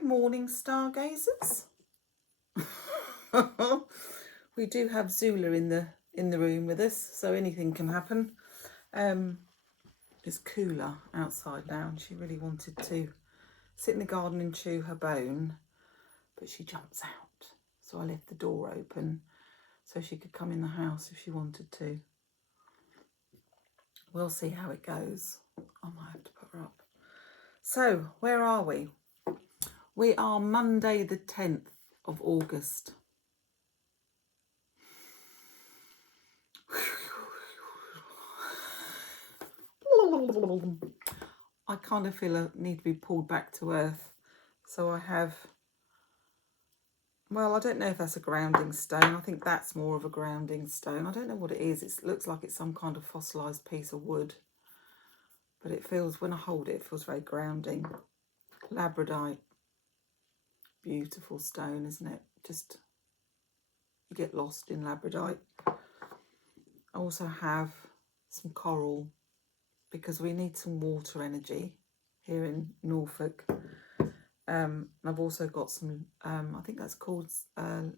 Good morning, stargazers. We do have Zula in the room with us, so anything can happen. It's cooler outside now, and she really wanted to sit in the garden and chew her bone, but she jumps out. So I left the door open so she could come in the house if she wanted to. We'll see how it goes. I might have to put her up. So, where are we? We are Monday the 10th of August. I kind of feel I need to be pulled back to earth. So I have, well, I don't know if that's a grounding stone. I think that's more of a grounding stone. I don't know what it is. It looks like it's some kind of fossilised piece of wood. But it feels, when I hold it, it feels very grounding. Labradorite. Beautiful stone, isn't it? Just, you get lost in labradorite. I also have some coral, because we need some water energy here in Norfolk. I've also got some, I think that's called, I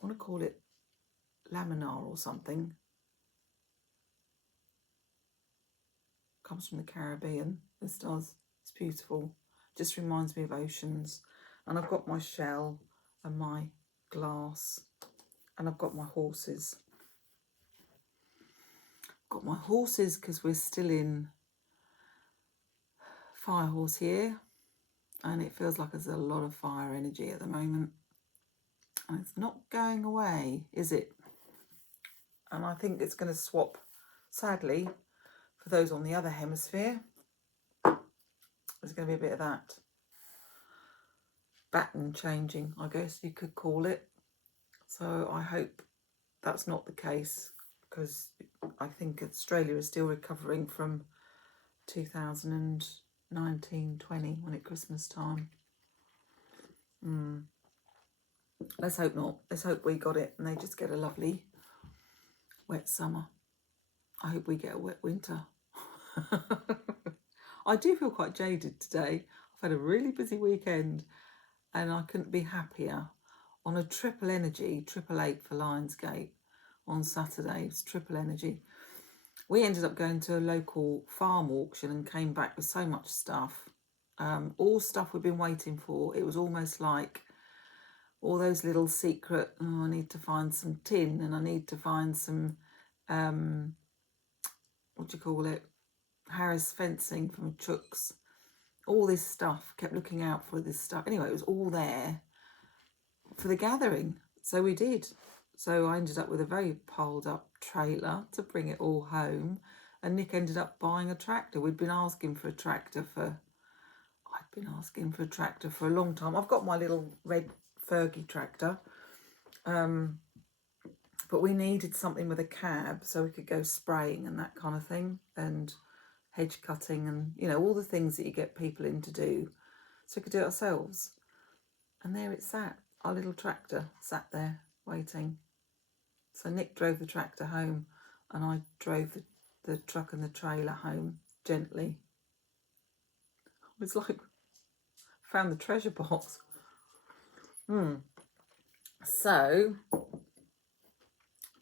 want to call it laminar or something. Comes from the Caribbean, this does. It's beautiful. Just reminds me of oceans. And I've got my shell and my glass, and I've got my horses. Got my horses because we're still in fire horse year, and it feels like there's a lot of fire energy at the moment, and it's not going away, is it? And I think it's going to swap, sadly, for those on the other hemisphere. There's going to be a bit of that pattern changing, I guess you could call it. So I hope that's not the case, because I think Australia is still recovering from 2019-20 when it's Christmas time. Let's hope not. Let's hope we got it and they just get a lovely wet summer. I hope we get a wet winter. I do feel quite jaded today. I've had a really busy weekend and I couldn't be happier. On a triple energy, 888 for Lionsgate on Saturday. It's triple energy. We ended up going to a local farm auction and came back with so much stuff. All stuff we've been waiting for. It was almost like all those little secret, I need to find some tin and I need to find some, what do you call it? Harris fencing from Chooks. All this stuff, kept looking out for this stuff. Anyway, it was all there for the gathering. So we did. So I ended up with a very piled up trailer to bring it all home. And Nick ended up buying a tractor. I'd been asking for a tractor for a long time. I've got my little red Fergie tractor. But we needed something with a cab so we could go spraying and that kind of thing. And hedge cutting and, you know, all the things that you get people in to do. So we could do it ourselves. And there it sat. Our little tractor sat there waiting. So Nick drove the tractor home and I drove the truck and the trailer home gently. It was like, found the treasure box. So,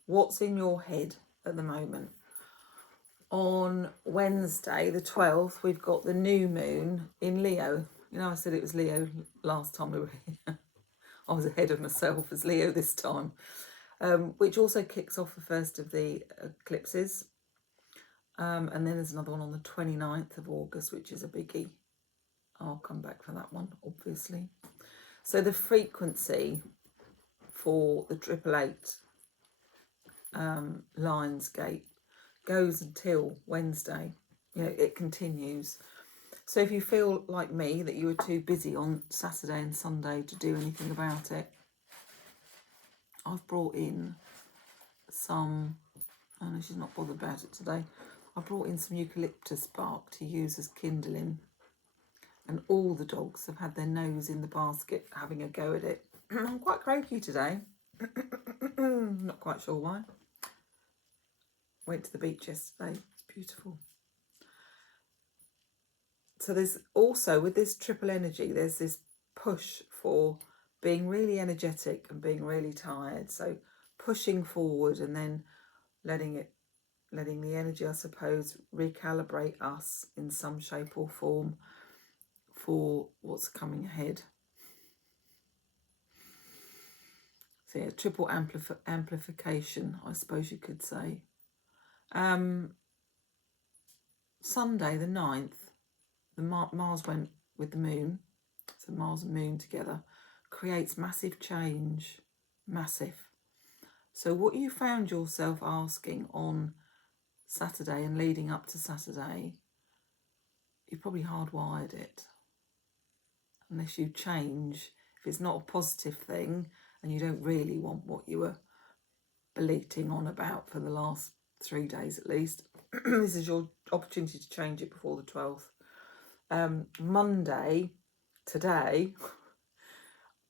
what's in your head at the moment? On Wednesday, the 12th, we've got the new moon in Leo. You know, I said it was Leo last time we were here. I was ahead of myself as Leo this time. Which also kicks off the first of the eclipses. And then there's another one on the 29th of August, which is a biggie. I'll come back for that one, obviously. So the frequency for the 888 Lionsgate goes until Wednesday. You know, it continues. So if you feel like me that you were too busy on Saturday and Sunday to do anything about it, I've brought in some, I know she's not bothered about it today, I brought in some eucalyptus bark to use as kindling, and all the dogs have had their nose in the basket having a go at it. I'm quite croaky today. Not quite sure why. Went to the beach yesterday. It's beautiful. So there's also, with this triple energy, there's this push for being really energetic and being really tired. So pushing forward and then letting the energy, I suppose, recalibrate us in some shape or form for what's coming ahead. So yeah, triple amplification, I suppose you could say. Sunday the 9th, Mars went with the moon, so Mars and moon together, creates massive change, massive. So what you found yourself asking on Saturday and leading up to Saturday, you probably hardwired it. Unless you change, if it's not a positive thing and you don't really want what you were bleating on about for the last 3 days at least, this is your opportunity to change it before the 12th. Monday, today,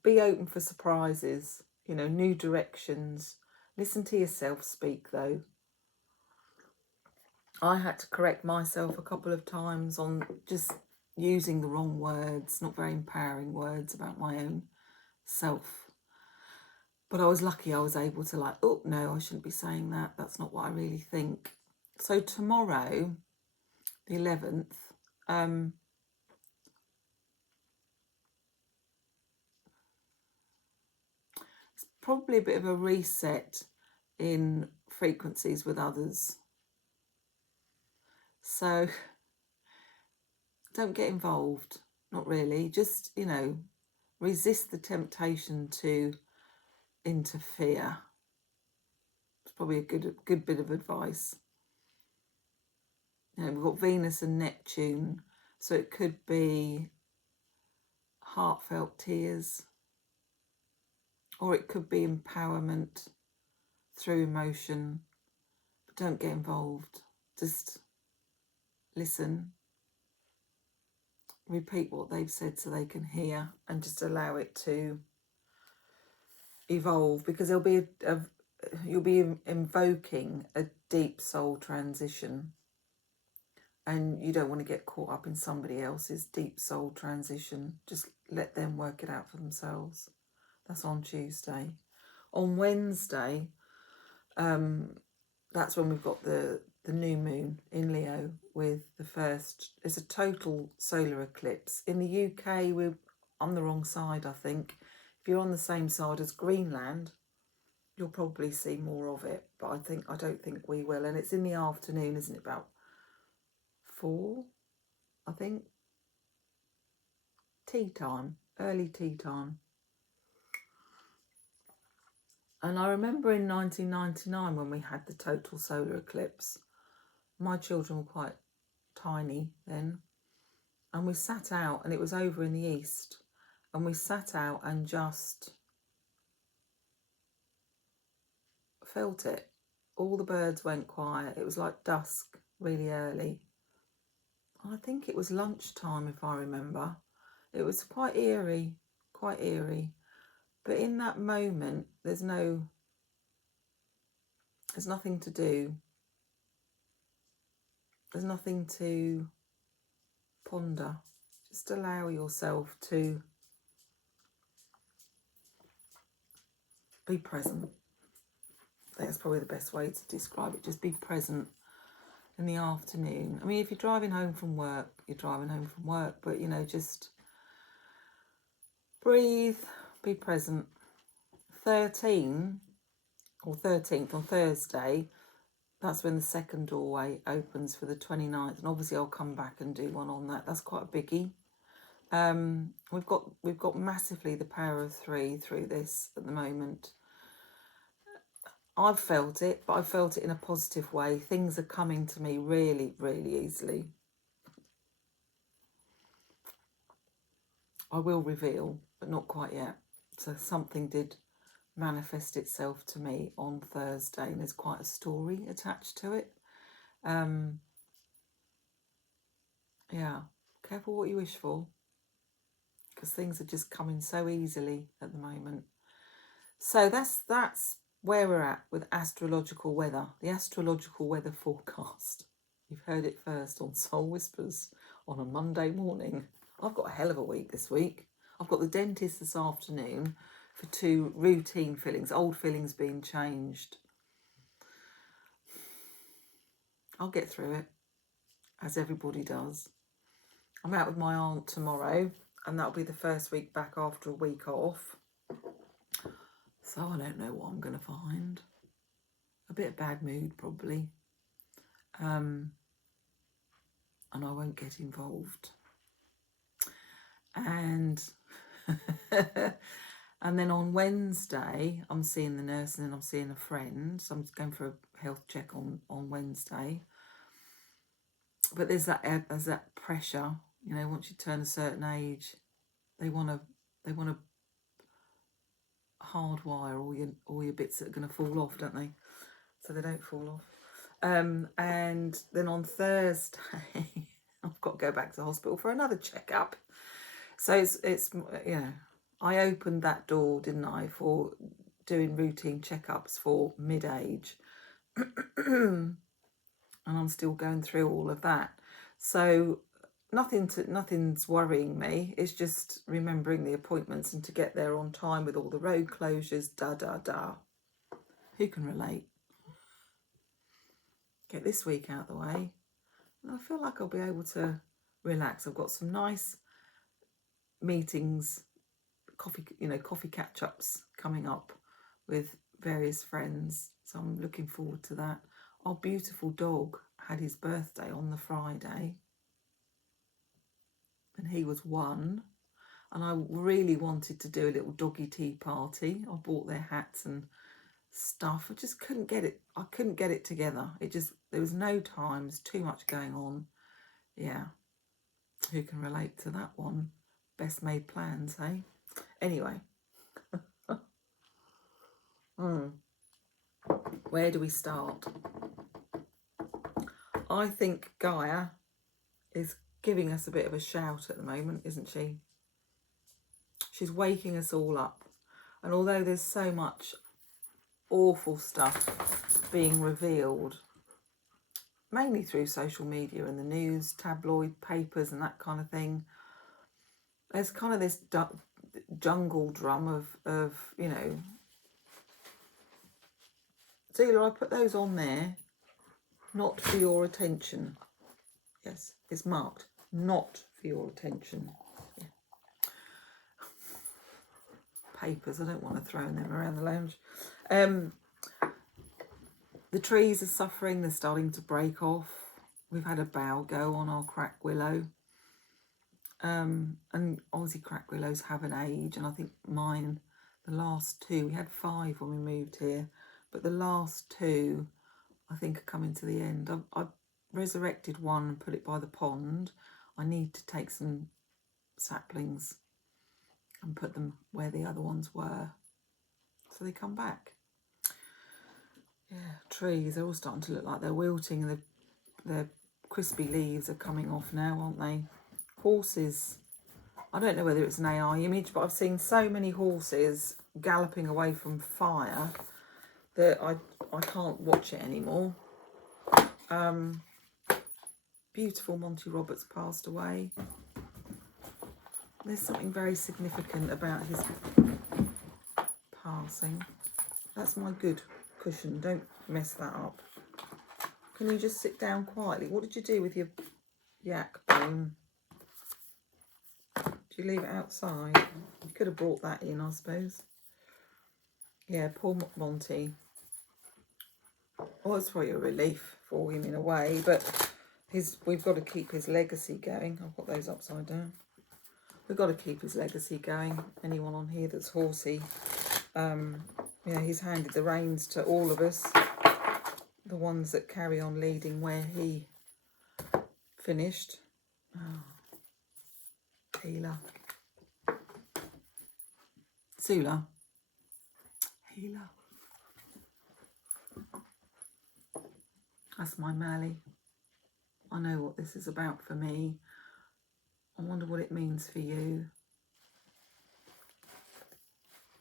be open for surprises, you know, new directions. Listen to yourself speak though. I had to correct myself a couple of times on just using the wrong words, not very empowering words about my own self. But I was lucky I was able to like, oh, no, I shouldn't be saying that. That's not what I really think. So tomorrow, the 11th, it's probably a bit of a reset in frequencies with others. So don't get involved, not really. Just, you know, resist the temptation to interfere. It's probably a good bit of advice. You know, we've got Venus and Neptune, so it could be heartfelt tears, or it could be empowerment through emotion. But don't get involved. Just listen, repeat what they've said so they can hear, and just allow it to evolve, because there'll be you'll be invoking a deep soul transition, and you don't want to get caught up in somebody else's deep soul transition. Just let them work it out for themselves. That's on Tuesday. On Wednesday, that's when we've got the new moon in Leo with the first. It's a total solar eclipse. In the UK, we're on the wrong side, I think. If you're on the same side as Greenland, you'll probably see more of it, but I don't think we will. And it's in the afternoon, isn't it? About 4, I think. Tea time, early tea time. And I remember in 1999 when we had the total solar eclipse, my children were quite tiny then, and we sat out, and it was over in the east, and we sat out and just felt it. All the birds went quiet. It was like dusk, really early. I think it was lunchtime, if I remember. It was quite eerie. But in that moment, there's nothing to do. There's nothing to ponder. Just allow yourself to be present. I think that's probably the best way to describe it. Just be present in the afternoon. I mean, if you're driving home from work, you're driving home from work, but, you know, just breathe, be present. 13th on Thursday, that's when the second doorway opens for the 29th, and obviously I'll come back and do one on that. That's quite a biggie. We've got massively the power of 3 through this at the moment. I've felt it, but I've felt it in a positive way. Things are coming to me really, really easily. I will reveal, but not quite yet. So something did manifest itself to me on Thursday, and there's quite a story attached to it. Yeah, careful what you wish for, because things are just coming so easily at the moment. So that's where we're at with astrological weather, the astrological weather forecast. You've heard it first on Soul Whispers on a Monday morning. I've got a hell of a week this week. I've got the dentist this afternoon for 2 routine fillings, old fillings being changed. I'll get through it, as everybody does. I'm out with my aunt tomorrow, and that'll be the first week back after a week off. So I don't know what I'm going to find. A bit of bad mood, probably. And I won't get involved. And and then on Wednesday, I'm seeing the nurse and then I'm seeing a friend. So I'm going for a health check on Wednesday. But there's that pressure, you know, once you turn a certain age, they want to hardwire all your bits that are going to fall off, don't they? So they don't fall off. And then on Thursday, I've got to go back to the hospital for another checkup. So it's yeah, I opened that door, didn't I, for doing routine checkups for mid-age. And I'm still going through all of that. So nothing's worrying me. It's just remembering the appointments and to get there on time with all the road closures, da. Who can relate? Get this week out of the way. And I feel like I'll be able to relax. I've got some nice meetings, coffee catch-ups coming up with various friends. So I'm looking forward to that. Our beautiful dog had his birthday on the Friday. And he was 1. And I really wanted to do a little doggy tea party. I bought their hats and stuff. I just couldn't get it. I couldn't get it together. There was no time. There's too much going on. Yeah. Who can relate to that one? Best made plans, eh? Anyway. Where do we start? I think Gaia is giving us a bit of a shout at the moment, isn't she? She's waking us all up. And although there's so much awful stuff being revealed, mainly through social media and the news, tabloid papers and that kind of thing, there's kind of this jungle drum of Zila, I put those on there, not for your attention. Yes, it's marked, not for your attention. Yeah. Papers, I don't want to throw them around the lounge. The trees are suffering, they're starting to break off. We've had a bough go on our crack willow. And obviously crack willows have an age, and I think mine, the last 2, we had 5 when we moved here, but the last 2 I think are coming to the end. I've resurrected one and put it by the pond. I need to take some saplings and put them where the other ones were so they come back. Yeah, trees, they're all starting to look like they're wilting, and the crispy leaves are coming off now, aren't they? Horses, I don't know whether it's an AI image, but I've seen so many horses galloping away from fire that I can't watch it anymore. Beautiful Monty Roberts passed away. There's something very significant about his passing. That's my good cushion. Don't mess that up. Can you just sit down quietly? What did you do with your yak bone? Did you leave it outside? You could have brought that in, I suppose. Yeah, poor Monty. Well, it's probably a relief for him in a way, but we've got to keep his legacy going. I've got those upside down. We've got to keep his legacy going. Anyone on here that's horsey, he's handed the reins to all of us, the ones that carry on leading where he finished. Oh. Healer. Zula. Healer. That's my Mally. I know what this is about for me. I wonder what it means for you.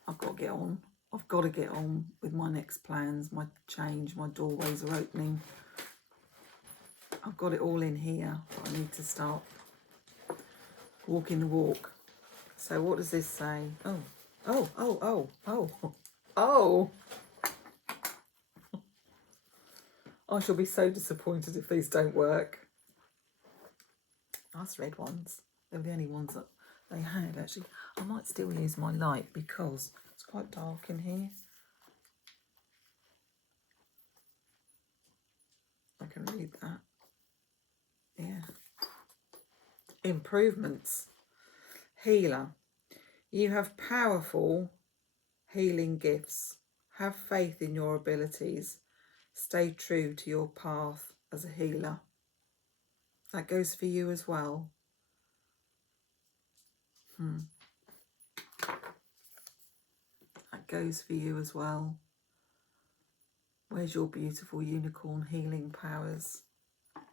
I've got to get on. I've got to get on with my next plans, my change, my doorways are opening. I've got it all in here, but I need to start walking the walk. So what does this say? Oh. I shall be so disappointed if these don't work. Nice red ones. They were the only ones that they had, actually. I might still use my light because it's quite dark in here. I can read that. Yeah. Improvements. Healer. You have powerful healing gifts. Have faith in your abilities. Stay true to your path as a healer. That goes for you as well. That goes for you as well. Where's your beautiful unicorn healing powers?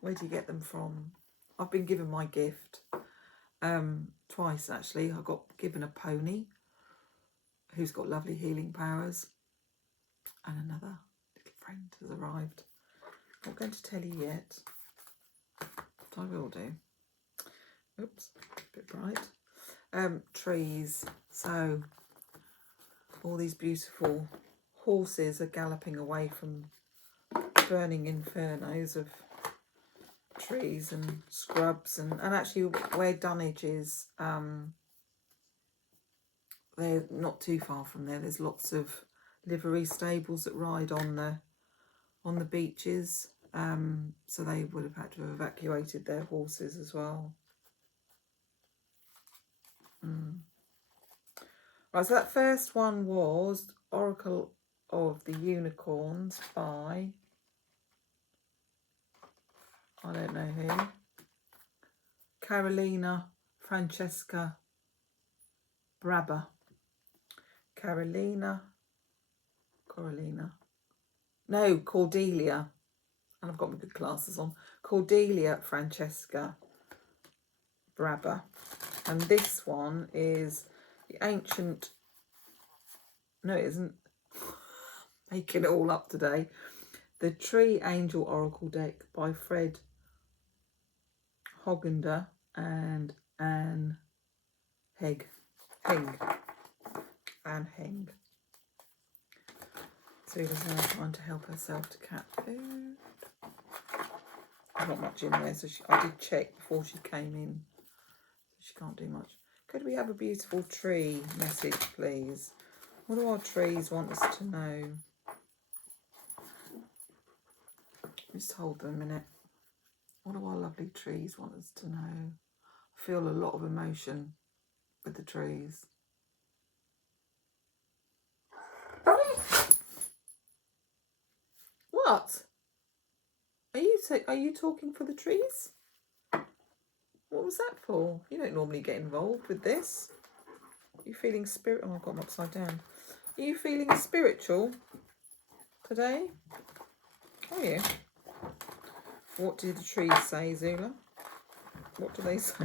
Where do you get them from? I've been given my gift twice, actually. I got given a pony who's got lovely healing powers, and another little friend has arrived. I'm not going to tell you yet, but I will do. Oops, a bit bright. Trees. So all these beautiful horses are galloping away from burning infernos of trees and scrubs, and actually where Dunwich is, they're not too far from there. There's lots of livery stables that ride on the beaches, so they would have had to have evacuated their horses as well. Right, so that first one was Oracle of the Unicorns by, I don't know who, Carolina Francesca Brabber. Cordelia, and I've got my good glasses on, Cordelia Francesca Brabber. And this one is the ancient, no it isn't, making it all up today, the Tree Angel Oracle deck by Fred Hoggender and Anne Heng. Anne Heng. Ceres now trying to help herself to cat food. There's not much in there, so I did check before she came in. She can't do much. Could we have a beautiful tree message, please? What do our trees want us to know? Just hold them a minute. What do our lovely trees want us to know? I feel a lot of emotion with the trees. What? Are you talking for the trees? What was that for? You don't normally get involved with this. Are you feeling Oh, I've got them upside down. Are you feeling spiritual today? Are you? What do the trees say, Zula? What do they say?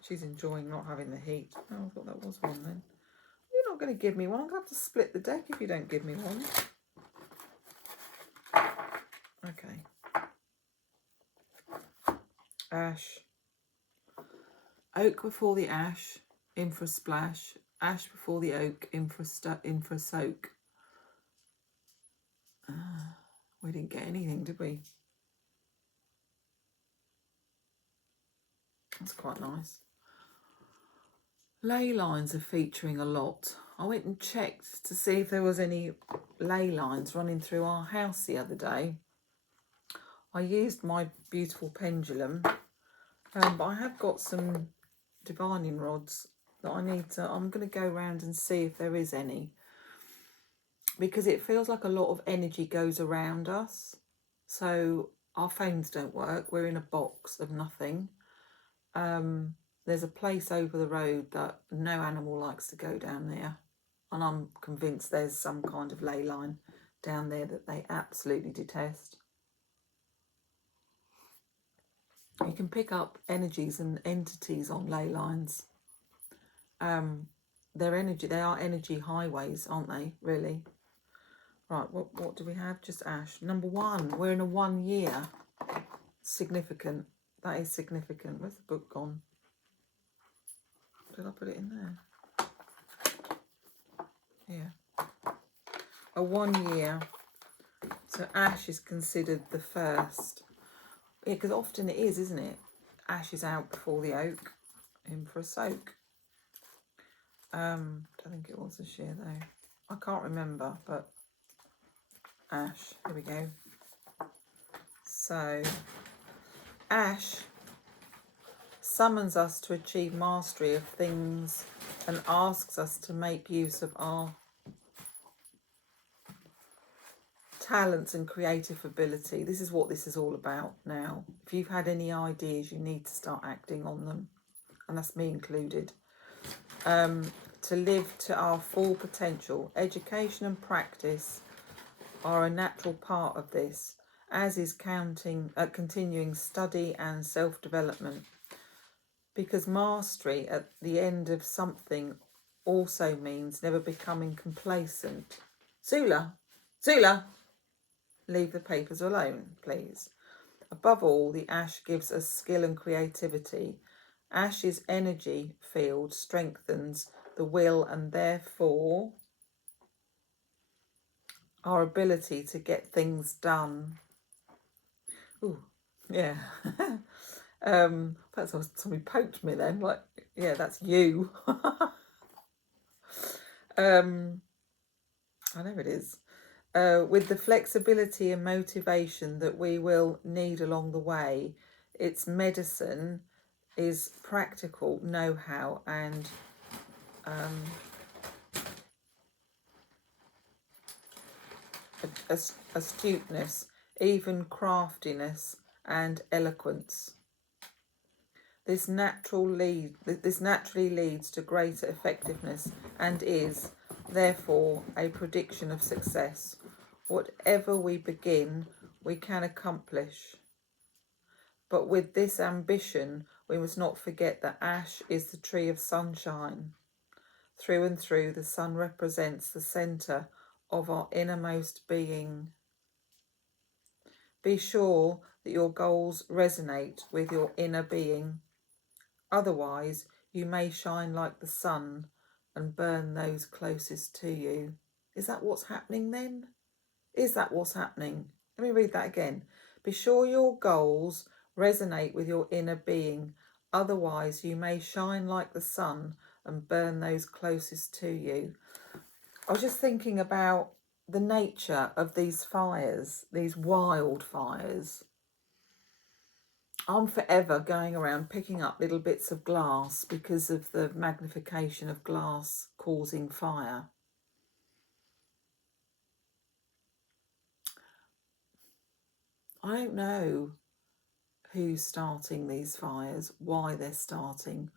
She's enjoying not having the heat. Oh, I thought that was one then. You're not going to give me one. I'm going to have to split the deck if you don't give me one. Okay. Ash. Oak before the ash, in for a splash. Ash before the oak, in for a soak. We didn't get anything, did we? That's quite nice. Ley lines are featuring a lot. I went and checked to see if there was any ley lines running through our house the other day. I used my beautiful pendulum, but I have got some divining rods that I'm going to go around and see if there is any, because it feels like a lot of energy goes around us. So our phones don't work. We're in a box of nothing. There's a place over the road that no animal likes to go down there, and I'm convinced there's some kind of ley line down there that they absolutely detest. You can pick up energies and entities on ley lines. They are energy highways, aren't they, really? Right, what do we have? Just ash. Number 1. We're in a 1 year. Significant. That is significant. Where's the book gone? Did I put it in there? Yeah. A 1 year. So ash is considered the first. Yeah, because often it is, isn't it? Ash is out before the oak. In for a soak. I think it was this year though. I can't remember, but ash. Here we go. So ash summons us to achieve mastery of things and asks us to make use of our talents and creative ability. This is what this is all about now. If you've had any ideas, you need to start acting on them, and that's me included. To live to our full potential. Education and practice are a natural part of this, as is continuing study and self-development. Because mastery at the end of something also means never becoming complacent. Zula, leave the papers alone, please. Above all, the ash gives us skill and creativity. Ash's energy field strengthens the will and therefore our ability to get things done. Ooh, yeah. That's somebody poked me then. Like, yeah, that's you. I know it is. With the flexibility and motivation that we will need along the way, its medicine is practical know-how and astuteness, even craftiness and eloquence. This naturally leads to greater effectiveness and is, therefore, a prediction of success. Whatever we begin, we can accomplish. But with this ambition, we must not forget that ash is the tree of sunshine. Through and through, the sun represents the centre of our innermost being. Be sure that your goals resonate with your inner being. Otherwise, you may shine like the sun and burn those closest to you. Is that what's happening then? Is that what's happening? Let me read that again. Be sure your goals resonate with your inner being. Otherwise, you may shine like the sun and burn those closest to you. I was just thinking about the nature of these fires, these wildfires. I'm forever going around picking up little bits of glass because of the magnification of glass causing fire. I don't know who's starting these fires, why they're starting.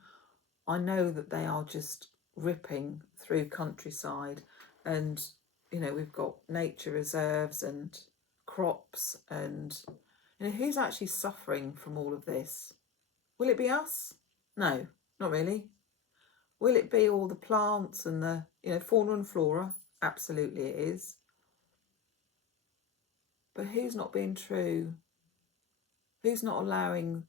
I know that they are just ripping through countryside, and you know, we've got nature reserves and crops, and you know, who's actually suffering from all of this? Will it be us? No, not really. Will it be all the plants and the, you know, fauna and flora? Absolutely it is. But who's not being true? Who's not allowing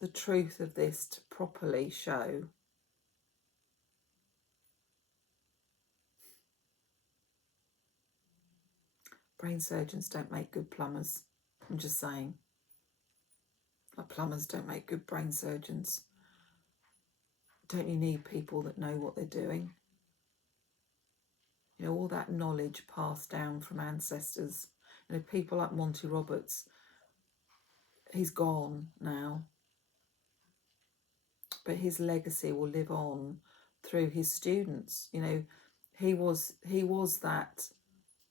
the truth of this to properly show? Brain surgeons don't make good plumbers. I'm just saying. Like plumbers don't make good brain surgeons. Don't you need people that know what they're doing? You know, all that knowledge passed down from ancestors. You know, people like Monty Roberts, he's gone now. But his legacy will live on through his students. You know, he was that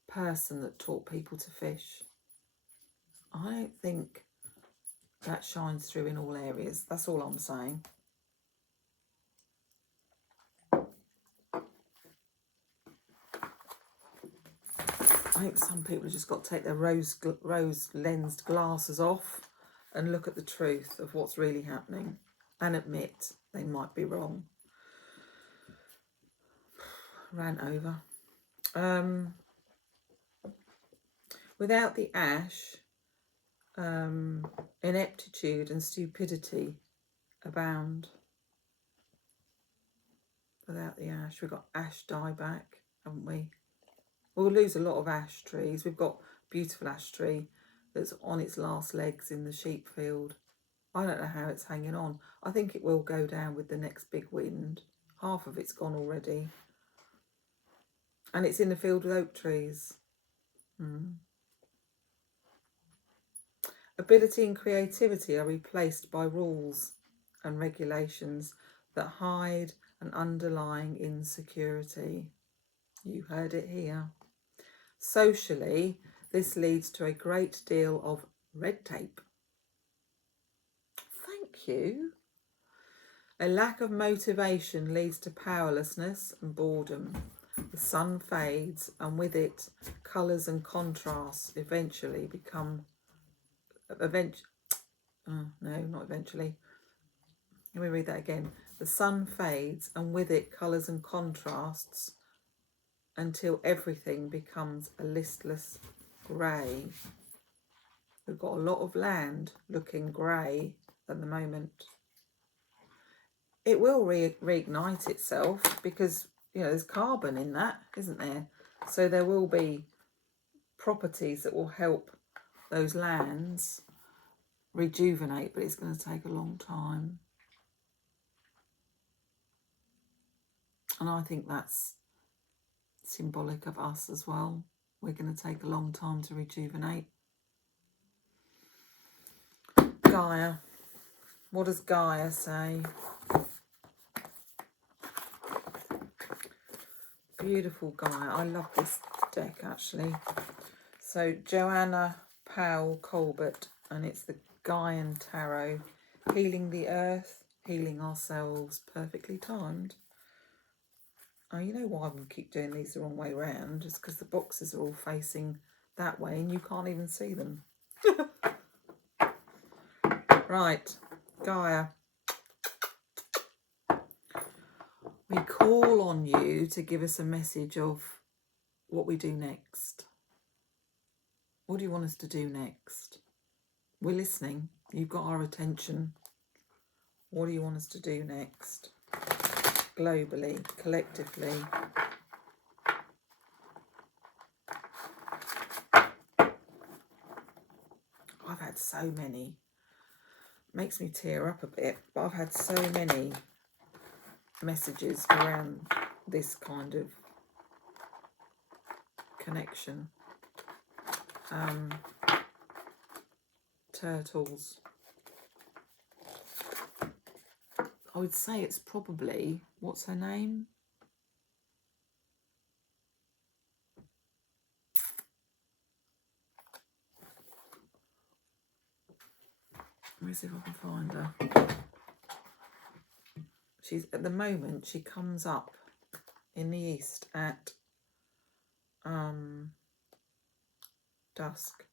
person that taught people to fish. I don't think that shines through in all areas. That's all I'm saying. I think some people have just got to take their rose-lensed glasses off and look at the truth of what's really happening and admit they might be wrong. Ran over. Without the ash, ineptitude and stupidity abound. Without the ash, we've got ash dieback, haven't we? We'll lose a lot of ash trees. We've got beautiful ash tree that's on its last legs in the sheep field. I don't know how it's hanging on. I think it will go down with the next big wind. Half of it's gone already. And it's in the field with oak trees. Ability and creativity are replaced by rules and regulations that hide an underlying insecurity. You heard it here. Socially, this leads to a great deal of red tape. Thank you. A lack of motivation leads to powerlessness and boredom. The sun fades, and with it, colours and contrasts eventually become... Let me read that again. The sun fades, and with it, colours and contrasts until everything becomes a listless grey. We've got a lot of land looking grey at the moment. It will reignite itself because, you know, there's carbon in that, isn't there? So there will be properties that will help those lands rejuvenate, but it's going to take a long time. And I think that's symbolic of us as well. We're going to take a long time to rejuvenate. Gaia. What does Gaia say? Beautiful Gaia. I love this deck actually. So Joanna Powell Colbert, and it's the Gaian Tarot. Healing the earth, healing ourselves, perfectly timed. Oh, you know why we keep doing these the wrong way around? Just because the boxes are all facing that way and you can't even see them. Right, Gaia. We call on you to give us a message of what we do next. What do you want us to do next? We're listening. You've got our attention. What do you want us to do next? Globally, collectively. I've had so many. Makes me tear up a bit, but I've had so many messages around this kind of connection. Turtles. I would say it's probably, what's her name? Let me see if I can find her. She's, at the moment, she comes up in the east at dusk.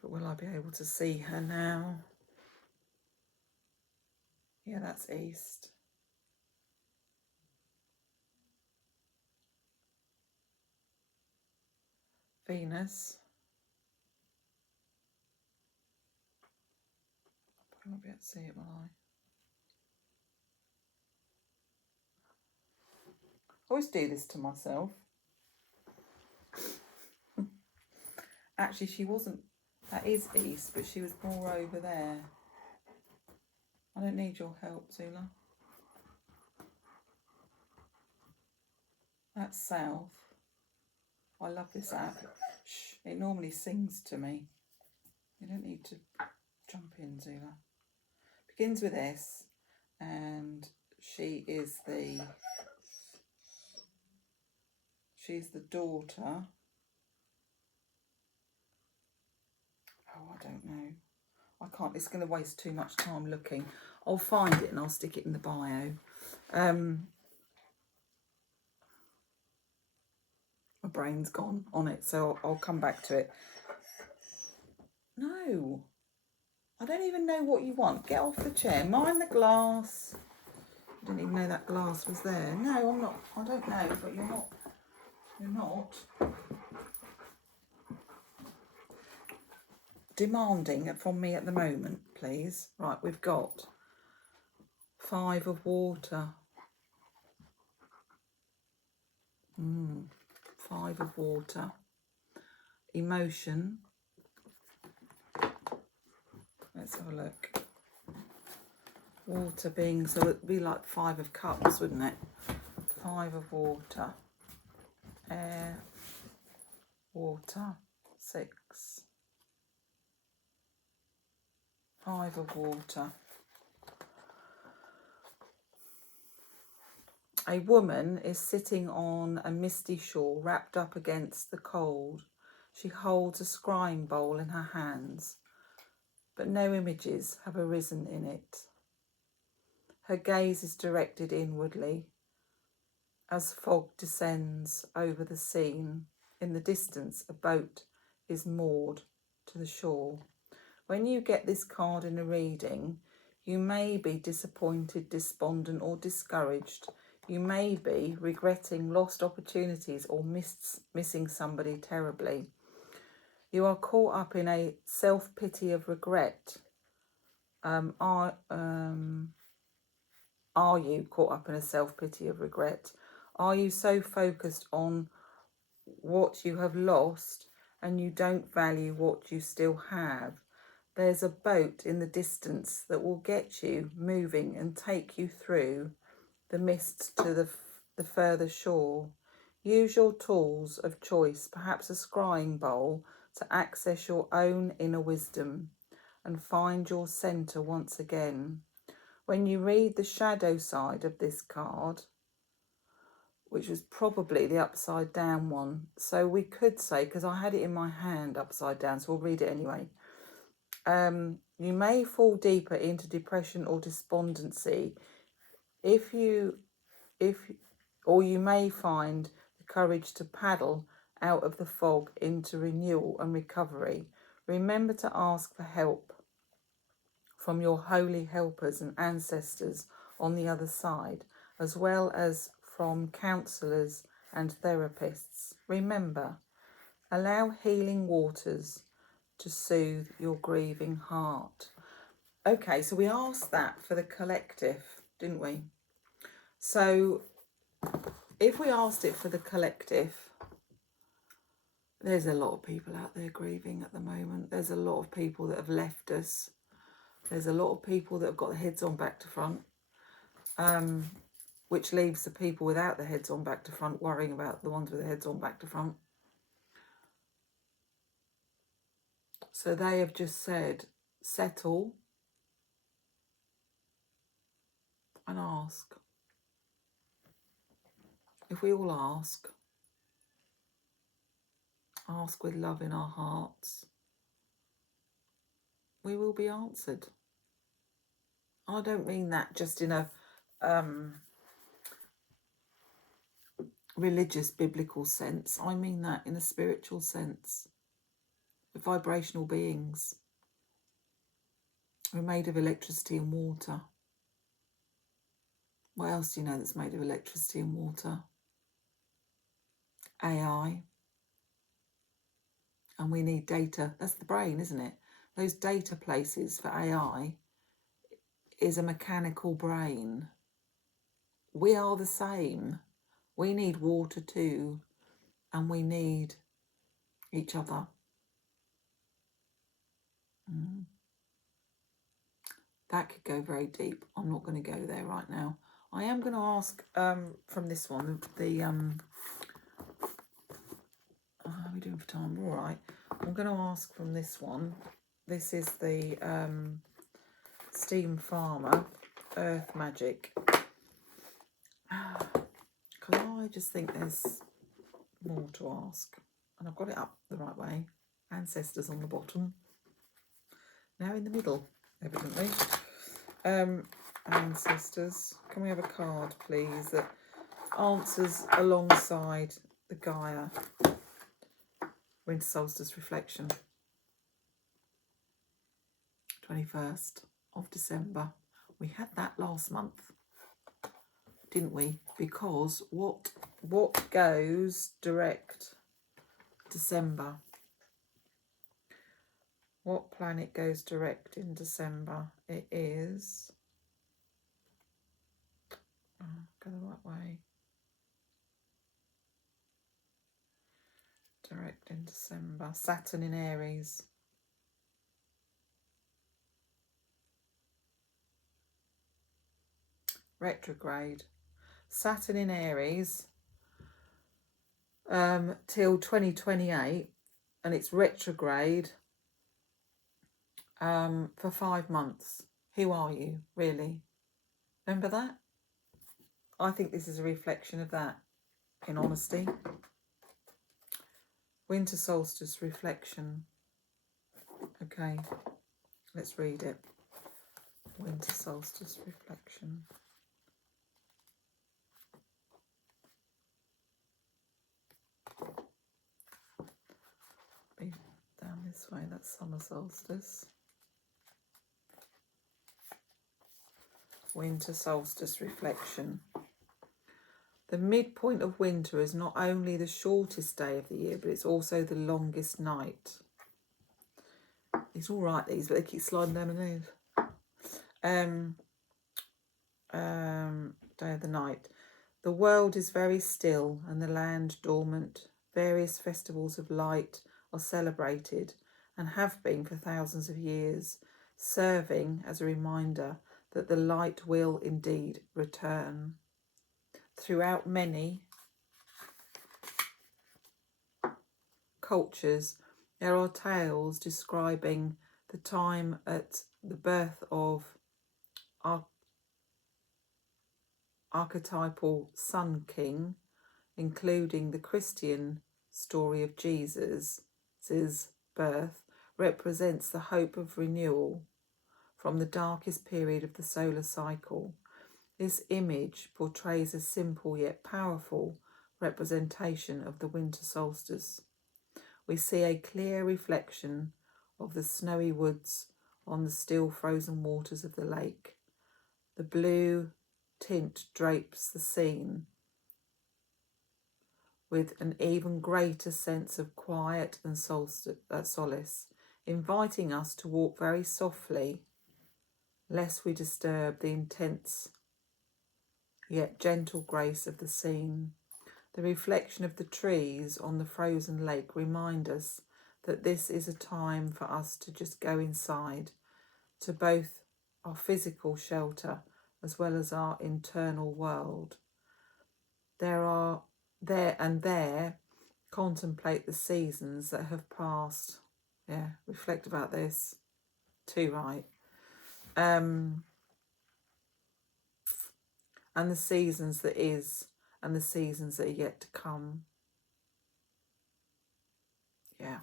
But will I be able to see her now? Yeah, that's east. Venus. I won't be able to see it, will I? I always do this to myself. Actually, she wasn't. That is east, but she was more over there. I don't need your help, Zula. That's south. I love this app. Shh, it normally sings to me. You don't need to jump in, Zula. Begins with S, and she's the daughter. Oh, I don't know. I can't, it's going to waste too much time looking. I'll find it and I'll stick it in the bio. My brain's gone on it, so I'll come back to it. No, I don't even know what you want. Get off the chair. Mind the glass. I didn't even know that glass was there. No, I'm not. I don't know, but you're not. You're not. demanding from me at the moment, please? Right, we've got 5 of water. 5 of water. Emotion. Let's have a look. Water being, so it'd be like 5 of cups, wouldn't it? 5 of water. Air. Water. 6. 5 of water. A woman is sitting on a misty shore, wrapped up against the cold. She holds a scrying bowl in her hands, but no images have arisen in it. Her gaze is directed inwardly as fog descends over the scene. In the distance, a boat is moored to the shore. When you get this card in a reading, you may be disappointed, despondent, or discouraged. You may be regretting lost opportunities or missing somebody terribly. You are caught up in a self-pity of regret. Are you caught up in a self-pity of regret? Are you so focused on what you have lost and you don't value what you still have? There's a boat in the distance that will get you moving and take you through the mist to the further shore. Use your tools of choice, perhaps a scrying bowl, to access your own inner wisdom and find your centre once again. When you read the shadow side of this card, which was probably the upside down one, so we could say, because I had it in my hand upside down, so we'll read it anyway. You may fall deeper into depression or despondency or you may find the courage to paddle out of the fog into renewal and recovery. Remember to ask for help from your holy helpers and ancestors on the other side, as well as from counsellors and therapists. Remember, allow healing waters to soothe your grieving heart. Okay, so we asked that for the collective, didn't we? So if we asked it for the collective, there's a lot of people out there grieving at the moment. There's a lot of people that have left us. There's a lot of people that have got their heads on back to front, which leaves the people without their heads on back to front worrying about the ones with their heads on back to front. So they have just said, settle and ask. If we all ask with love in our hearts, we will be answered. I don't mean that just in a religious, biblical sense. I mean that in a spiritual sense. We're vibrational beings. We're made of electricity and water. What else do you know that's made of electricity and water? AI. And we need data. That's the brain, isn't it? Those data places for AI is a mechanical brain. We are the same. We need water too, and we need each other. That could go very deep. I'm not going to go there right now. I am going to ask from this one, how are we doing for time? All right. I'm going to ask from this one. This is the Steam Farmer, Earth Magic. Because I just think there's more to ask. And I've got it up the right way. Ancestors on the bottom. Now in the middle, evidently. Ancestors. Can we have a card, please, that answers alongside the Gaia Winter Solstice Reflection? 21st of December. We had that last month, didn't we? Because what goes direct December? What planet goes direct in December? It is... Oh, go the right way. Direct in December. Saturn in Aries. Retrograde. Saturn in Aries till 2028, and it's retrograde for 5 months. Who are you, really? Remember that? I think this is a reflection of that, in honesty. Winter solstice reflection. Okay, let's read it. Winter solstice reflection. Be down this way, that's summer solstice. Winter solstice reflection. The midpoint of winter is not only the shortest day of the year, but it's also the longest night. It's all right, these, but they keep sliding down my nose. Day of the night. The world is very still and the land dormant. Various festivals of light are celebrated and have been for thousands of years, serving as a reminder that the light will indeed return. Throughout many cultures, there are tales describing the time at the birth of archetypal Sun King, including the Christian story of Jesus' birth, represents the hope of renewal from the darkest period of the solar cycle. This image portrays a simple yet powerful representation of the winter solstice. We see a clear reflection of the snowy woods on the still frozen waters of the lake. The blue tint drapes the scene with an even greater sense of quiet and solace, inviting us to walk very softly, lest we disturb the intense yet gentle grace of the scene. The reflection of the trees on the frozen lake remind us that this is a time for us to just go inside, to both our physical shelter as well as our internal world. There, contemplate the seasons that have passed. Yeah, reflect about this. Too right. And the seasons that is, and the seasons that are yet to come. Yeah.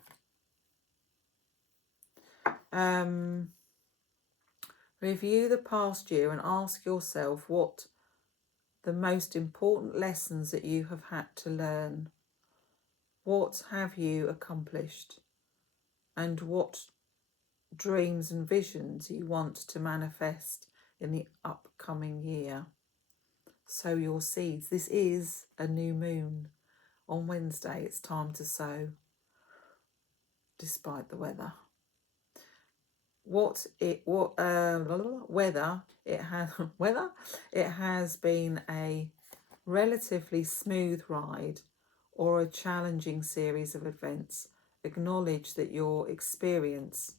Review the past year and ask yourself what the most important lessons that you have had to learn. What have you accomplished? And what dreams and visions you want to manifest in the upcoming year? Sow your seeds. This is a new moon. On Wednesday, it's time to sow, despite the weather. Whether it has been a relatively smooth ride or a challenging series of events, acknowledge that your experience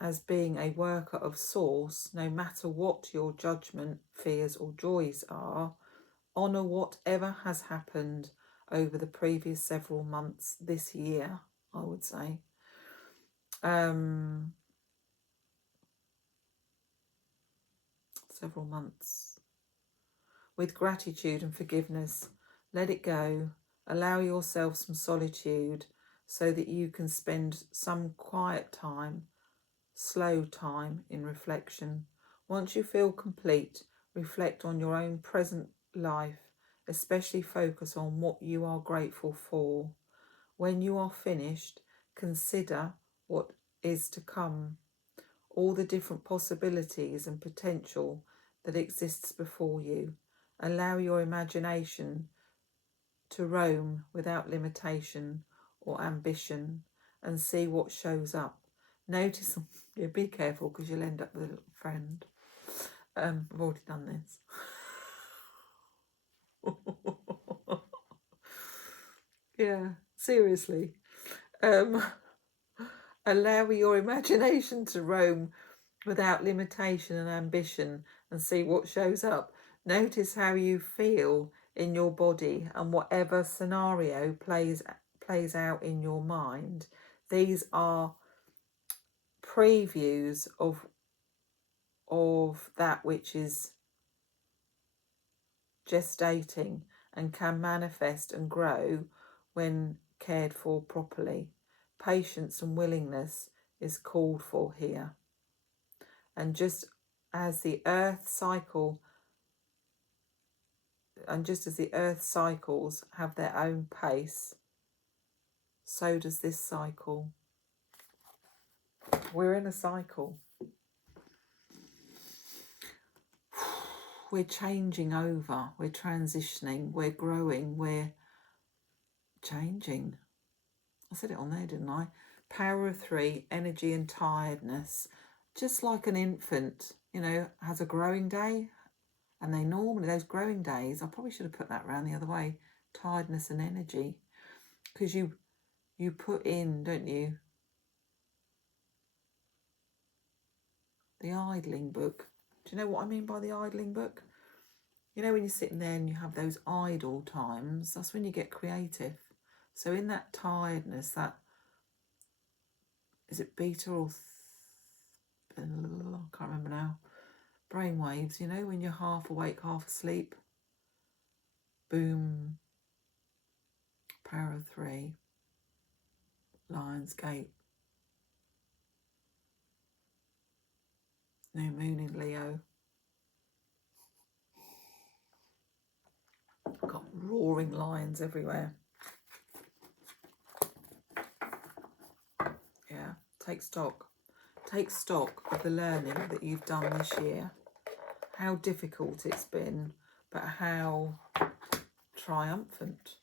as being a worker of source, no matter what your judgment, fears or joys are, honour whatever has happened over the previous several months this year, I would say. Several months. With gratitude and forgiveness, let it go. Allow yourself some solitude so that you can spend some quiet time, slow time in reflection. Once you feel complete, reflect on your own present life, especially focus on what you are grateful for. When you are finished, consider what is to come, all the different possibilities and potential that exists before you. Allow your imagination to roam without limitation or ambition and see what shows up Notice, yeah, be careful because you'll end up with a little friend. I've already done this. Yeah, seriously. Allow your imagination to roam without limitation and ambition and see what shows up. Notice how you feel in your body and whatever scenario plays out in your mind. These are previews of that which is gestating and can manifest and grow when cared for properly. Patience and willingness is called for here. And just as the earth cycles have their own pace, so does this cycle. We're in a cycle. We're changing over, we're transitioning, we're growing, we're changing. I said it on there, didn't I? Power of 3, energy and tiredness. Just like an infant, has a growing day. And they normally, those growing days, I probably should have put that around the other way. Tiredness and energy. Because you put in, don't you, the idling book. Do you know what I mean by the idling book? When you're sitting there and you have those idle times, that's when you get creative. So in that tiredness, that, is it beta or, I can't remember now. Brain waves, when you're half awake, half asleep. Boom. Power of 3. Lion's Gate. New moon in Leo. Got roaring lions everywhere. Yeah, take stock. Take stock of the learning that you've done this year. How difficult it's been, but how triumphant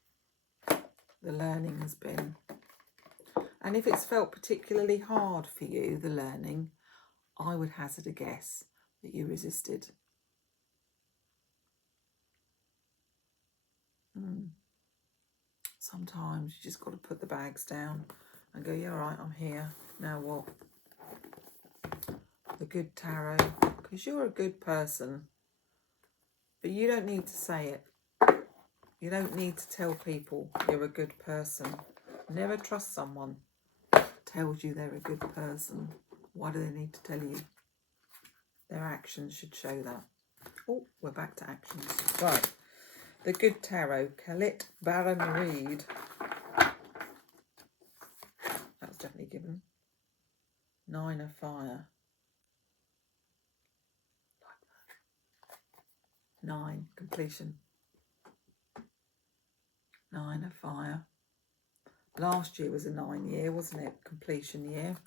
the learning has been. And if it's felt particularly hard for you, the learning, I would hazard a guess that you resisted. Sometimes you just got to put the bags down and go, yeah, all right, I'm here. Now what? The good tarot, because you're a good person, but you don't need to say it. You don't need to tell people you're a good person. Never trust someone who tells you they're a good person. Why do they need to tell you? Their actions should show that. Oh, we're back to actions. Right. The Good Tarot, Khalid Baron Reed. That was definitely given. 9 of Fire. 9, completion. 9 of Fire. Last year was a 9 year, wasn't it? Completion year.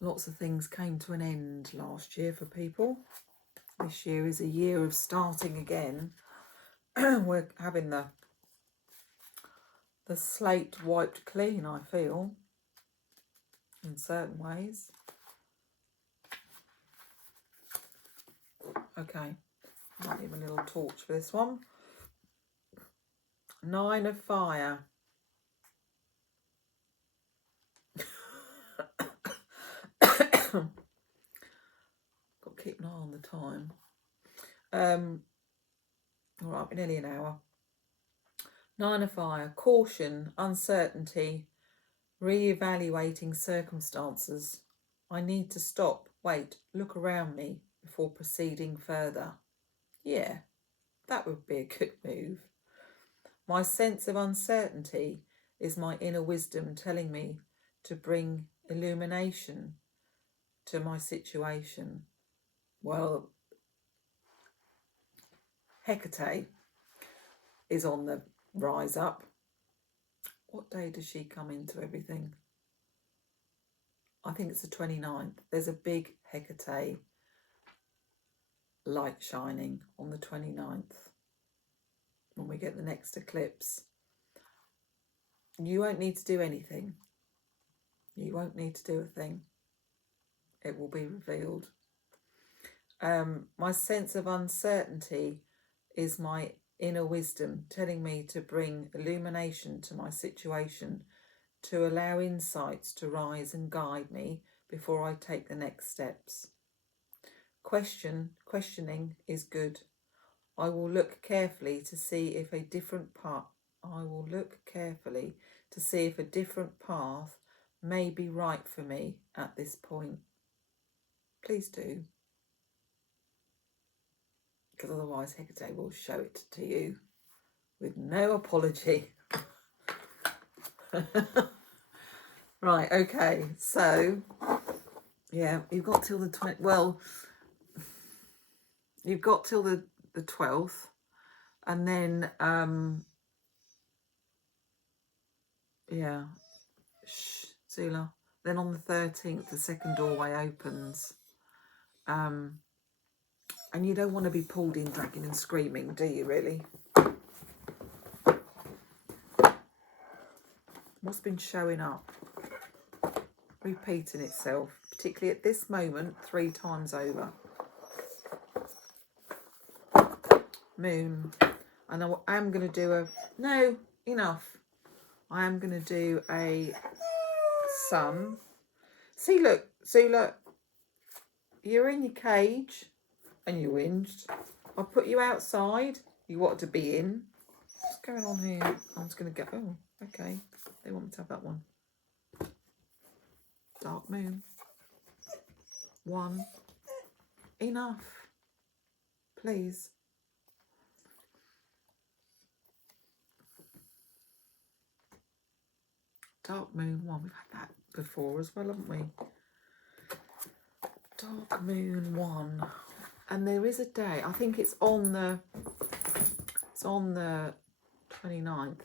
Lots of things came to an end last year for people. This year is a year of starting again. We're having the slate wiped clean, I feel, in certain ways. Okay, might need a little torch for this one. 9 of Fire. Got to keep an eye on the time. All right, nearly an hour. 9 of Fire. Caution, uncertainty, re-evaluating circumstances. I need to stop, wait, look around me before proceeding further. Yeah, that would be a good move. My sense of uncertainty is my inner wisdom telling me to bring illumination to my situation. Well, Hecate is on the rise up. What day does she come into everything? I think it's the 29th. There's a big Hecate light shining on the 29th when we get the next eclipse. You won't need to do anything. You won't need to do a thing. It will be revealed. My sense of uncertainty is my inner wisdom telling me to bring illumination to my situation, to allow insights to rise and guide me before I take the next steps. Questioning is good. I will look carefully to see if a different path may be right for me at this point. Please do. Because otherwise Hecate will show it to you with no apology. Right, okay, so yeah, you've got till the 20th. Well, you've got till the 12th, and then yeah, Zula. Then on the 13th, the second doorway opens. And you don't want to be pulled in, dragging and screaming, do you really? What's been showing up? Repeating itself, particularly at this moment, 3 times over. Moon. And I am going to do no, enough. I am going to do a sun. See, look, Zula, you're in your cage and you whinged. I put you outside. You wanted to be in. What's going on here? I'm just going to go. Oh, okay. They want me to have that one. Dark moon. 1. Enough. Please. Dark moon 1. We've had that before as well, haven't we? Dark moon 1. And there is a day, I think it's on the 29th.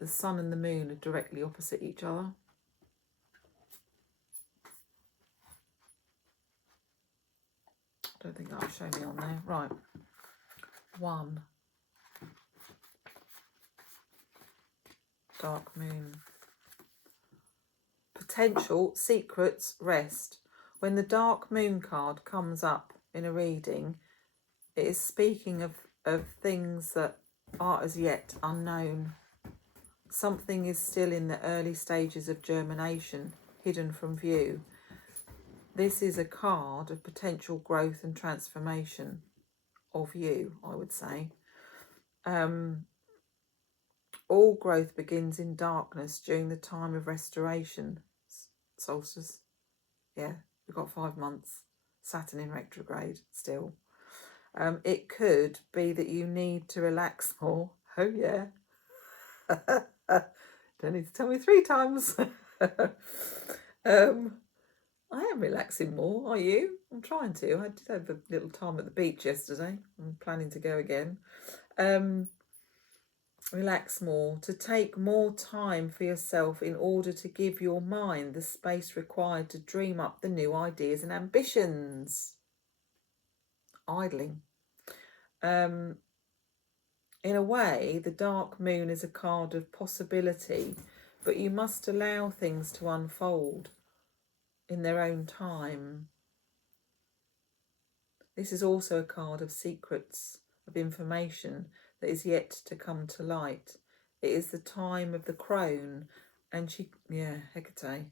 The sun and the moon are directly opposite each other. I don't think that'll show me on there. Right. 1. Dark moon. Potential secrets rest. When the dark moon card comes up in a reading, it is speaking of things that are as yet unknown. Something is still in the early stages of germination, hidden from view. This is a card of potential growth and transformation of you, I would say. All growth begins in darkness during the time of restoration. Solstice. Yeah, we've got 5 months. Saturn in retrograde still. It could be that you need to relax more. Oh, yeah. Don't need to tell me 3 times. I am relaxing more, are you? I'm trying to. I did have a little time at the beach yesterday. I'm planning to go again. Relax more, to take more time for yourself in order to give your mind the space required to dream up the new ideas and ambitions. Idling. In a way, the dark moon is a card of possibility, but you must allow things to unfold in their own time. This is also a card of secrets, of information that is yet to come to light. It is the time of the crone, and Hecate,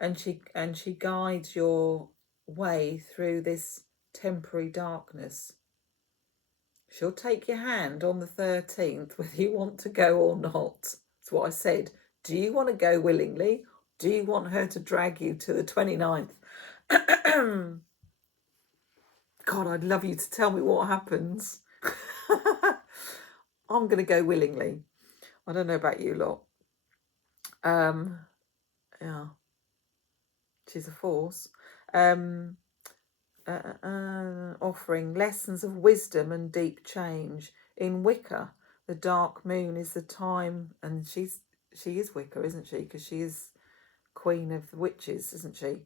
and she guides your way through this temporary darkness. She'll take your hand on the 13th, whether you want to go or not. That's what I said. Do you want to go willingly? Do you want her to drag you to the 29th? God, I'd love you to tell me what happens. I'm going to go willingly. I don't know about you lot. Yeah. She's a force. Offering lessons of wisdom and deep change. In Wicca, the dark moon is the time, and she is Wicca, isn't she? Because she is queen of the witches, isn't she?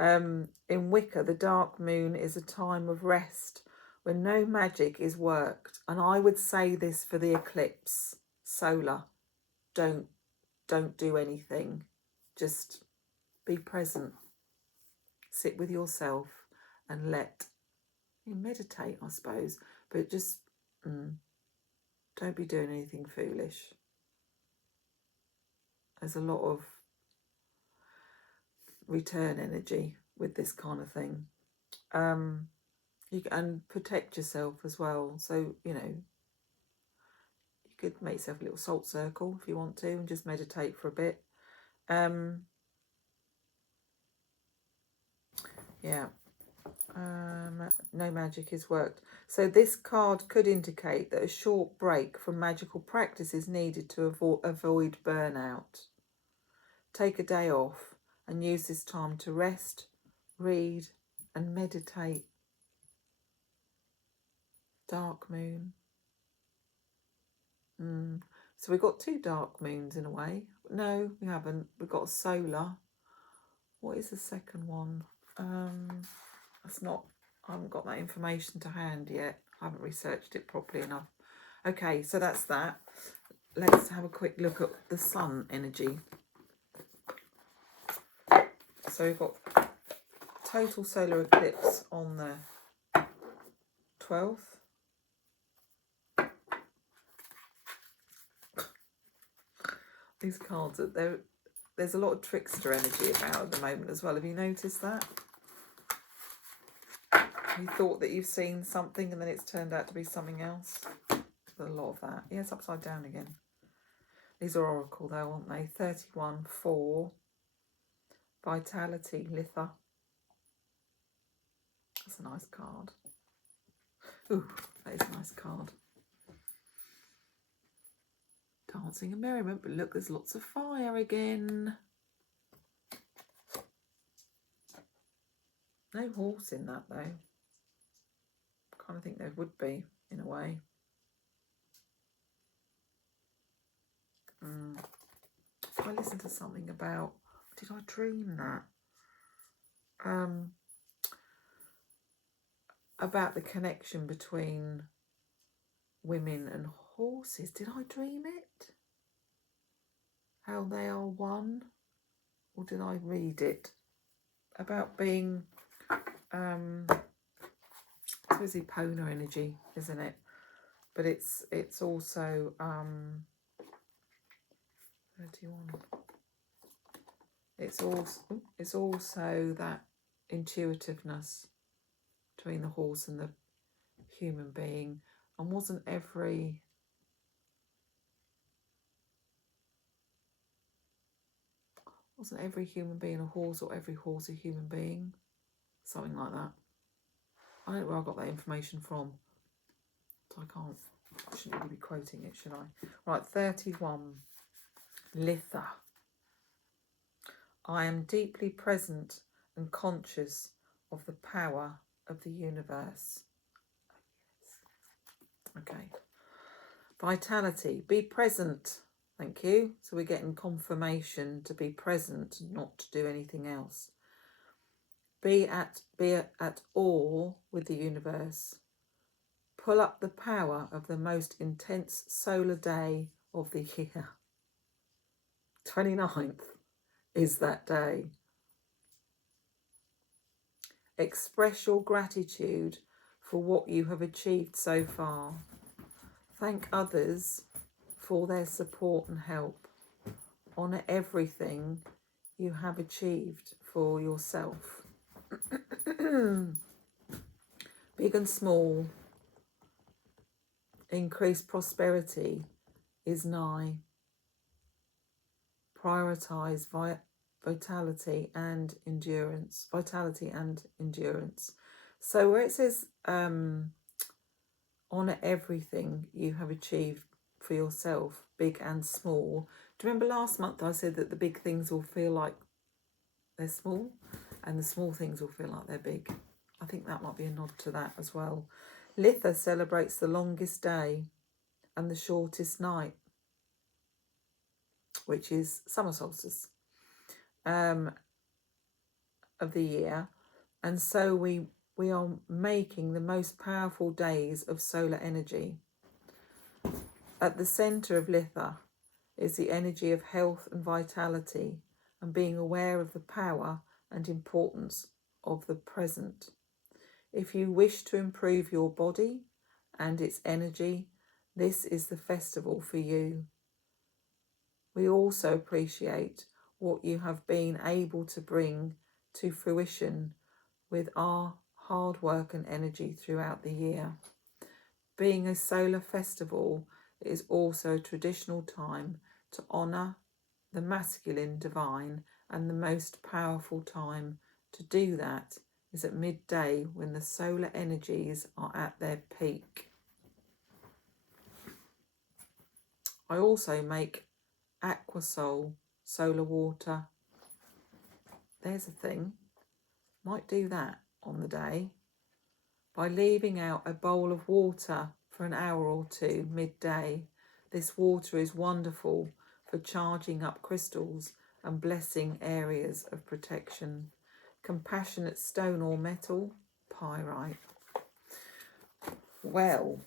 In Wicca, the dark moon is a time of rest when no magic is worked. And I would say this for the eclipse, solar. Don't do anything. Just be present. Sit with yourself and you meditate, I suppose, but just don't be doing anything foolish. There's a lot of return energy with this kind of thing. And protect yourself as well. So, you could make yourself a little salt circle if you want to and just meditate for a bit. No magic is worked. So this card could indicate that a short break from magical practice is needed to avoid burnout. Take a day off and use this time to rest, read and meditate. Dark moon. So we've got 2 dark moons in a way. No, we haven't. We've got a solar. What is the second one? I haven't got that information to hand yet. I haven't researched it properly enough. Okay, so that's that. Let's have a quick look at the sun energy. So we've got total solar eclipse on the 12th. These cards, there's a lot of trickster energy about at the moment as well. Have you noticed that? You thought that you've seen something and then it's turned out to be something else. There's a lot of that. Yeah, it's upside down again. These are oracle though, aren't they? 31, 4. Vitality, Litha. That's a nice card. Ooh, that is a nice card. Dancing and merriment, but look, there's lots of fire again. No horse in that though. Kind of think there would be in a way. I listened to something about, did I dream that? About the connection between women and horses. Did I dream it? How they are one? Or did I read it? About being, it's Epona energy, isn't it? But it's also 31. It's also that intuitiveness between the horse and the human being. And wasn't every human being a horse or every horse a human being? Something like that. I don't know where I got that information from. So I shouldn't really be quoting it, should I? Right, 31. Litha. I am deeply present and conscious of the power of the universe. Okay. Vitality. Be present. Thank you. So we're getting confirmation to be present, not to do anything else. Be at awe with the universe. Pull up the power of the most intense solar day of the year. 29th is that day. Express your gratitude for what you have achieved so far. Thank others for their support and help. Honour everything you have achieved for yourself. Big and small. Increased prosperity is nigh. Prioritise vitality and endurance. So where it says honour everything you have achieved for yourself, big and small. Do you remember last month I said that the big things will feel like they're small and the small things will feel like they're big? I think that might be a nod to that as well. Litha celebrates the longest day and the shortest night, which is summer solstice of the year. And so we are making the most powerful days of solar energy. At the centre of Litha is the energy of health and vitality, and being aware of the power and importance of the present. If you wish to improve your body and its energy, this is the festival for you. We also appreciate what you have been able to bring to fruition with our hard work and energy throughout the year. Being a solar festival, it is also a traditional time to honour the masculine divine, and the most powerful time to do that is at midday when the solar energies are at their peak. I also make Aquasol solar water. There's a thing. Might do that on the day by leaving out a bowl of water for an hour or two midday. This water is wonderful for charging up crystals and blessing areas of protection. Compassionate stone or metal, pyrite. Well,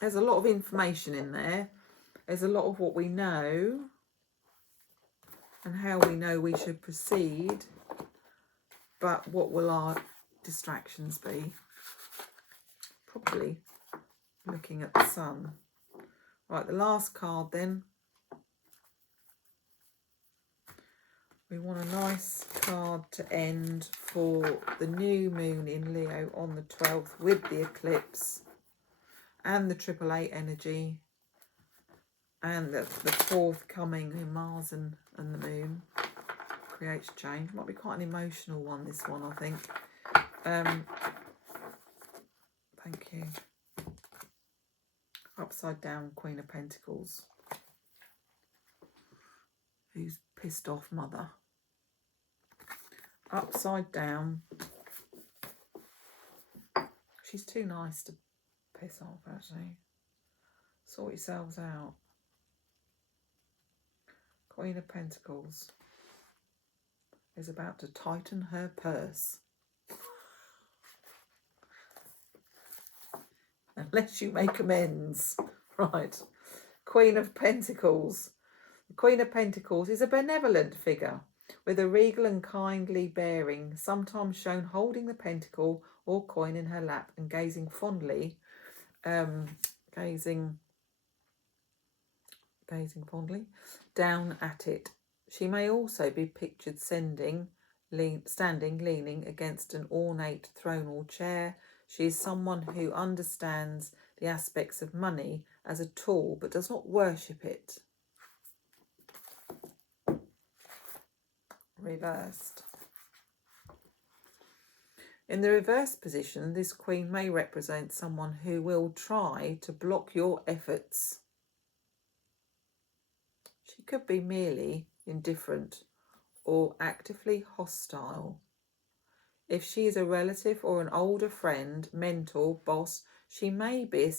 there's a lot of information in there. There's a lot of what we know and how we know we should proceed. But what will our distractions be? Probably looking at the sun. Right, the last card then. We want a nice card to end for the new moon in Leo on the 12th with the eclipse and the 888 energy and the forthcoming in Mars and the moon creates change. Might be quite an emotional one, this one, I think. Thank you. Upside down Queen of Pentacles. Who's pissed off mother? Upside down. She's too nice to piss off, actually. Sort yourselves out. Queen of Pentacles is about to tighten her purse. Unless you make amends. Right. Queen of Pentacles. The Queen of Pentacles is a benevolent figure with a regal and kindly bearing, sometimes shown holding the pentacle or coin in her lap and gazing fondly, gazing fondly down at it. She may also be pictured standing, leaning against an ornate throne or chair. She is someone who understands the aspects of money as a tool but does not worship it. Reversed. In the reverse position, this queen may represent someone who will try to block your efforts. She could be merely indifferent or actively hostile. If she is a relative or an older friend, mentor, boss, she may be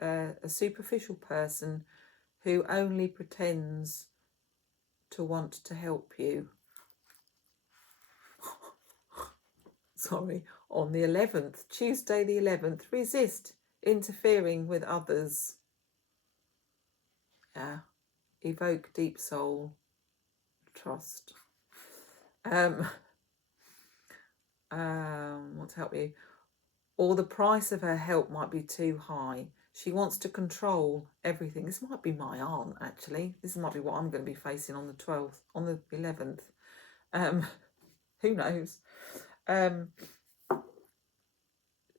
a superficial person who only pretends to want to help you. Sorry, on the 11th, Tuesday the 11th, resist interfering with others. Evoke deep soul trust. What to help you? Or the price of her help might be too high. She wants to control everything. This might be my aunt, actually. This might be what I'm going to be facing on the 12th, on the 11th. Who knows?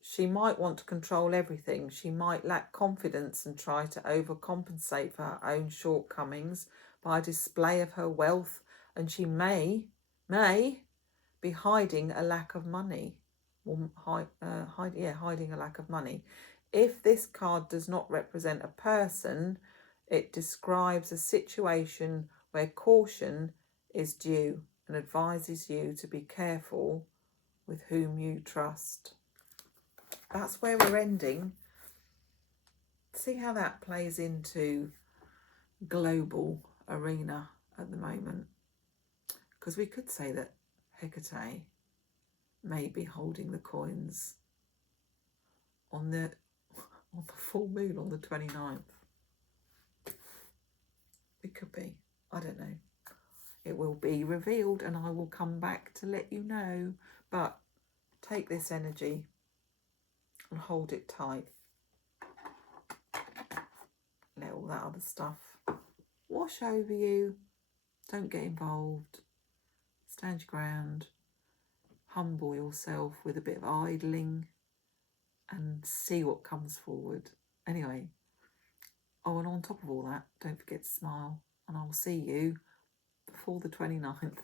She might want to control everything. She might lack confidence and try to overcompensate for her own shortcomings by a display of her wealth, and she may be hiding a lack of money. Hiding a lack of money. If this card does not represent a person, it describes a situation where caution is due and advises you to be careful with whom you trust. That's where we're ending. See how that plays into global arena at the moment. Because we could say that Hecate may be holding the coins on the full moon on the 29th. It could be. I don't know. It will be revealed and I will come back to let you know. But take this energy and hold it tight. Let all that other stuff wash over you. Don't get involved. Stand your ground. Humble yourself with a bit of idling and see what comes forward. Anyway, oh, and on top of all that, don't forget to smile. And I'll see you before the 29th.